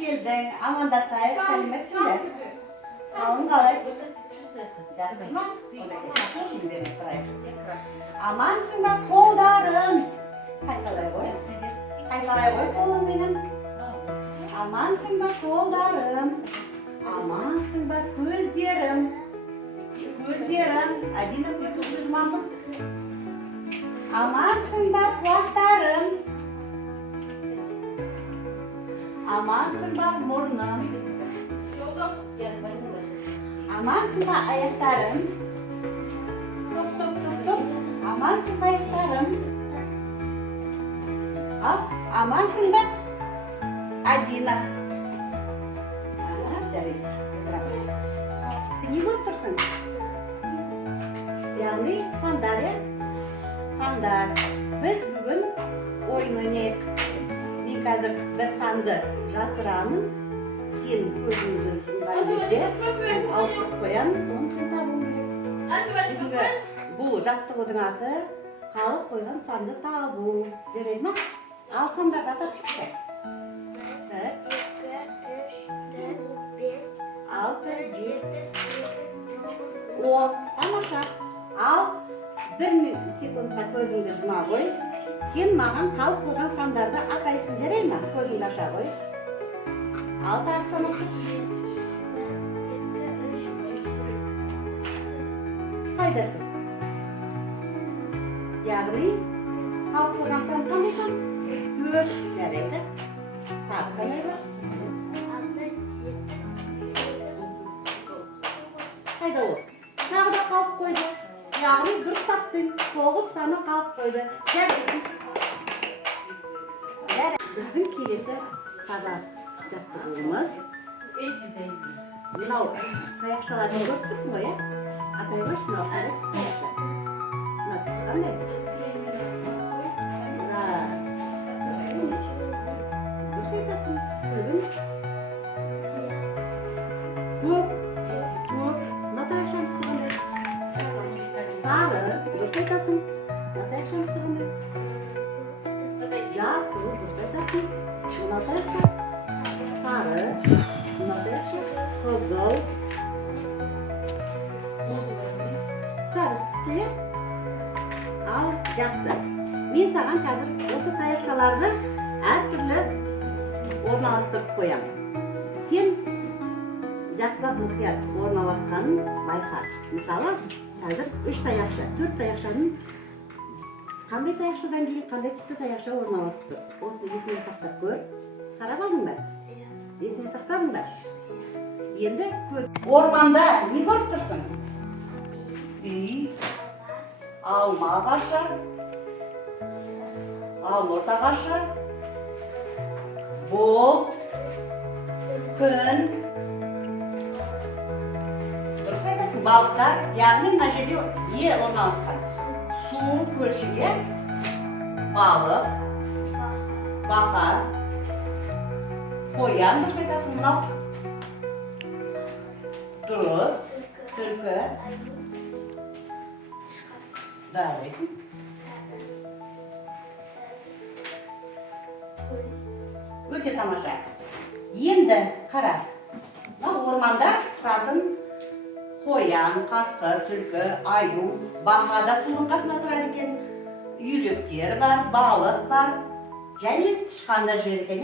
geldin. Amandasayıp selametsin de. Sağın kalay. Жақсы ма? Шашыл şimdi demek тұрайық. Амансың ба қолдарым? Қайталай ғой. Қайталай ғой қолым менің. Амансың ба қолдарым? Амансың ба көздерім? Көздерім. Әдейі көзімді жұмамыз. Амансың ба құлақтарым? Амансың ба мұрным? Amansın mı ayaklarım? Top top top top. Amansın mı ayaklarım? Amansın mı? Adina. Cari. Ne otursun? Yani sandal ya? Sandal. Biz bugün oyun oynayıp ben hazır bir sandı жасырамын. Sen көзіңді жұмған кезде ауыстырып қоямын, соны сен табуың керек. Бүгінгі бұл жаттығудың аты қалып қойған санды табу. Жарайды ма? Ал сандарды атап шықшы. 1, 2, 3, 4, 5, 6, 7, 8, 9, 10. Тамаша. Ал 1 секундқа көзіңді жұма қой. Сен маған қалып қойған сандарды атайсың, жарайды ма? Көзіңді аша қой. Al tane sana su. Kaydet. Yani kalk kılgan sen tanıyorsan tür jaraydı. Tapsana ya. Kayda ol. Tағы da kalk koydu. Yani 4 tattın. 9 sana kalk koydu. Jarayısın. Біздің келесі сабақ жаттығуымыз. Мынау таяқшаларды көріп тұрсың ғой, атай қойшы, мынау әрі түс таяқша. Мына түсі қандай? Дұрыс айтасың, көрдің? Көк, мына таяқшаның түсі қандай? Сары, дұрыс айтасың, мына таяқшаның түсі қандай? Жасыл, дұрыс айтасың, мына таяқша. Sarı, bunlarda yaşıyor. Kızıl. Sarı üstüne al, жақсы. Men саған қазір осы таяқшаларды әртүрлі орналастырып қоямын. Сен жақсылап мұқият орналасқанын байқа. Мысалы, қазір 3 таяқша, 4 таяқшаның қандай таяқшадан кейін қандай түсті таяқша орналасып тұр. Осыны есіңе сақтап көр. Қарап алдың ба? Есіңе сақтадың ба? Енді көз. Орманда не көріп тұрсың? Үй, алма ағашы, алмұрт ағашы, бұлт, күн. Дұрыс айтасың, балықтар, яғни мына жерде не орналасқан? Су көлшіге, балық, бақа, қоян, дұрыс айтасың, мынау. Дұрыс, түлкі. Да, ойсың. Өте тамаша. Енді қара. Орманда тұратын қоян, қасқыр, түлкі, аю, бақа да судың қасында тұрады екен. Үйректер бар, балық бар. Және тышқан да жүреді екен.